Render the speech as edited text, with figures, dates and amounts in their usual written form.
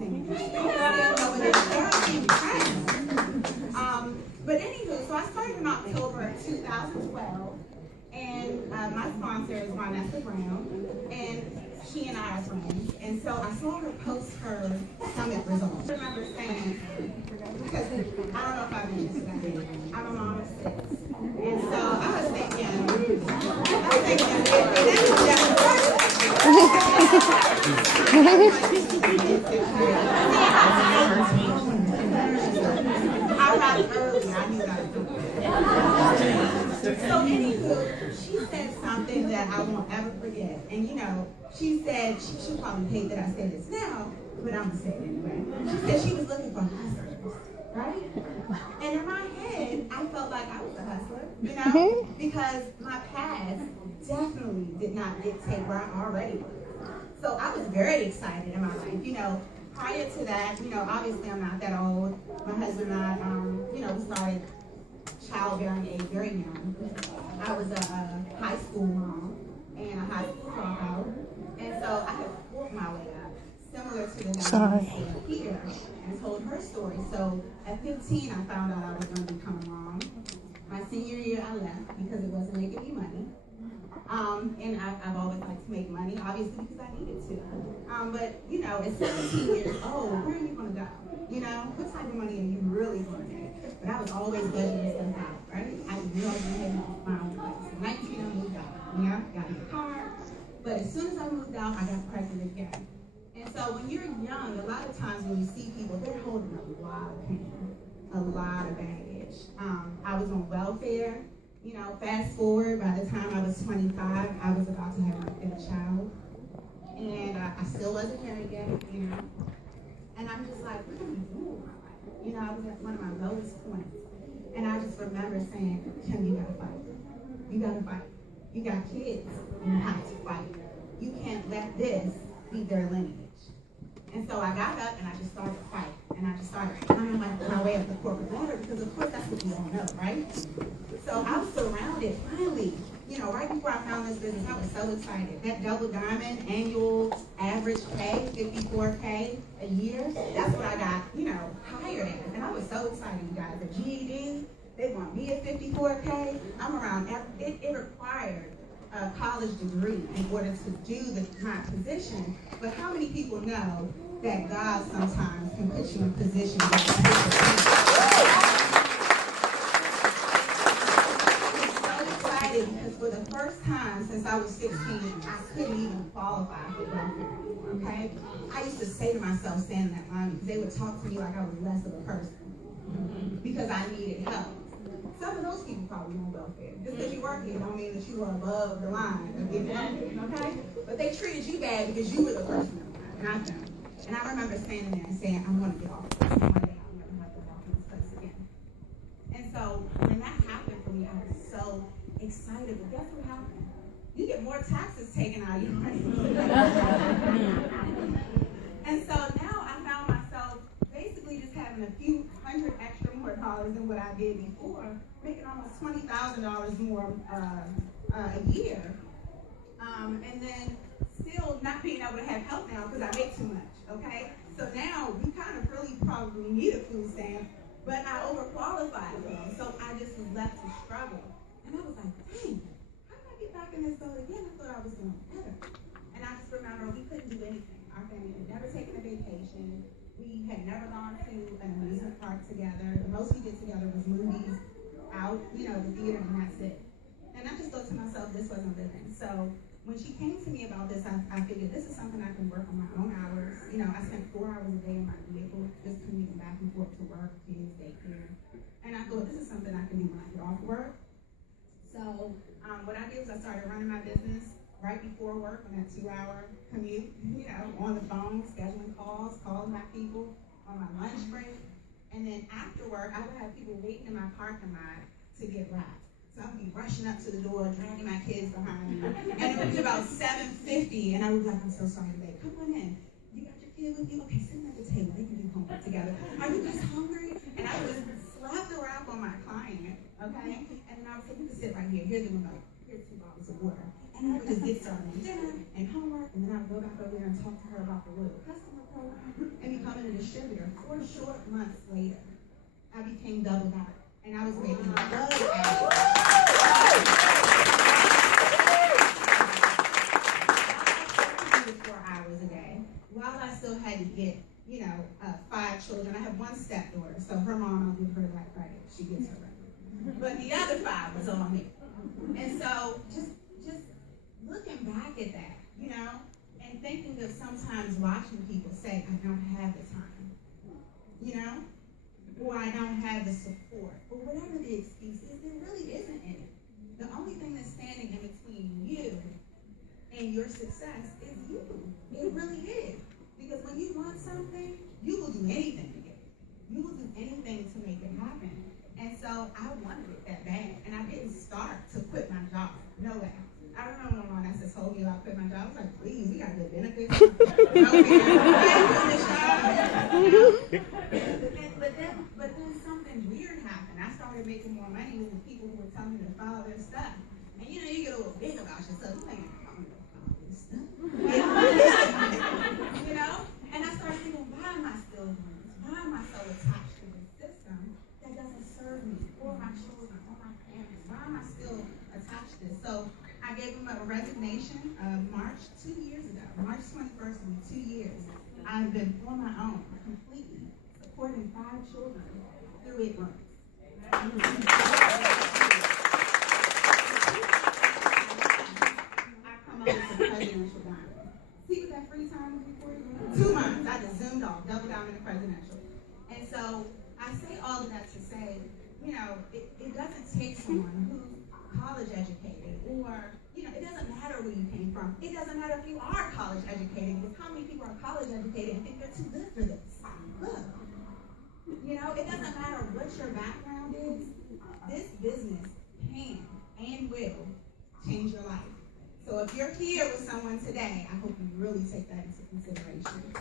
amazing. But anywho, so I started in October of 2012, and my sponsor is Vanessa Brown, and she and I are friends. And so I saw her post her summit results. I remember saying, because I don't know if I mentioned today, I'm a mom of 6. And so I was thinking, I got early, I knew that I was doing. So anywho, she said something that I won't ever forget. And you know, she said, she'll probably hate that I say this now, but I'm gonna say it anyway. She said she was looking for hustlers, right? And in my head, I felt like I was a hustler, you know? Because my past definitely did not dictate where I already was. So I was very excited in my life, you know. Prior to that, you know, obviously I'm not that old. My husband and I, you know, we started childbearing age very young. I was a high school mom and a high school dropout. And so I had worked my way up, similar to the guy who here and told her story. So at 15, I found out I was going to become a mom. My senior year, I left because it wasn't making me money. And I've always liked to make money, obviously because I needed to. But, you know, at 17 years old, where are you going to go? You know, what type of money are you really going to make? But I was always budgeting stuff out, right? I knew I was going to have my own place. At 19, I moved out. You know, got me a car. But as soon as I moved out, I got pregnant again. And so when you're young, a lot of times when you see people, they're holding a lot of pain, a lot of baggage. I was on welfare. You know, fast forward, by the time I was 25, I was about to have my 5th child. And I still wasn't married yet, you know. And I'm just like, what am I doing with my life? You know, I was at one of my lowest points. And I just remember saying, Kim, you gotta fight. You gotta fight. You got kids, you have to fight. You can't let this be their lineage. And so I got up and I just started to fight. And I just started climbing my way up the corporate ladder because of course that's what we all know, right? So I was surrounded finally. You know, right before I found this business, I was so excited. That double diamond annual average pay, $54K a year, that's what I got, you know, hired at. And I was so excited, you guys. The GED, they want me at $54K. I'm around, it required a college degree in order to do my position. But how many people know that God sometimes can put you in positions that because for the first time since I was 16, I couldn't even qualify for welfare anymore, okay? I used to say to myself, standing in that line, because they would talk to me like I was less of a person because I needed help. Some of those people probably on welfare. Just because you work here don't mean that you are above the line of getting welfare, okay? But they treated you bad because you were the person in the line, and I don't. And I remember standing there and saying, I want to get off this. One day I'll never have to walk in this place again. And so when that happened for me, I was so excited, but guess what happened? You get more taxes taken out of your money. And so now I found myself basically just having a few hundred extra more dollars than what I did before, making almost $20,000 more a year. And then still not being able to have help now because I make too much, okay? So now we kind of really probably need a food stamp, but I overqualified for them, so I just was left to struggle. And I was like, dang, how did I get back in this boat again? I thought I was doing better. And I just remember we couldn't do anything. Our family had never taken a vacation. We had never gone to an amusement park together. The most we did together was movies, out, you know, the theater, and that's it. And I just thought to myself, this wasn't living. So when she came to me about this, I figured this is something I can work on my own hours. You know, I spent 4 hours a day in my vehicle, just commuting back and forth to work, kids, daycare. And I thought, this is something I can do when I get off work. So what I did was I started running my business right before work on that 2-hour commute, you know, on the phone, scheduling calls, calling my people on my lunch break. And then after work, I would have people waiting in my parking lot to get rides. So I would be rushing up to the door, dragging my kids behind me. And it would be about 7:50, and I would be like, I'm so sorry, babe. Come on in. You got your kid with you? Okay, sit at the table. They can do homework together. Are you guys hungry? And I would just slap the wrap on my client, okay? And then I would say, you can sit right here. Here's the remote. Here's 2 bottles of water. And I would just get started on dinner and homework, and then I would go back over there and talk to her about the loyal customer program and becoming a distributor. 4 short months later, I became double dot, and I was making a buzz hours a day, while I still had to get, 5 children. I have one stepdaughter, so her mom, I'll give her that credit. She gets her right. But the other 5 was on me. And so just looking back at that, and thinking of sometimes watching people say, I don't have the time, or I don't have the support, or whatever the excuse is, there really isn't any. The only thing that's standing in between you and your success is you. It really is. Because when you want something, you will do anything to get it. You will do anything to make it happen. And so I wanted it that bad. And I didn't start to quit my job. No way. I remember when my sister told me about quit my job. I was like, please, we got good benefits. But then something weird happened. I started making more money with the people who were telling me to follow their stuff. And you get a little big about yourself. You think, I'm going to follow this stuff. And I started thinking, why am I still doing this? Why am I so attached to this system that doesn't serve me or my children or my family? Why am I still attached to this? So I gave them a resignation March 2 years ago. March 21st will be 2 years. I've been on my own, completely, supporting 5 children through 8 months. I come up with the presidential diamond. See what that free time was before? 2 months. I just zoomed off, double down in the presidential. And so I say all of that to say, it doesn't take someone who's college educated or, it doesn't matter where you came from. It doesn't matter if you are college educated, because how many people are college educated and think they're too good for this? Look, it doesn't matter what your background is. This business can and will change your life. So if you're here with someone today, I hope you really take that into consideration.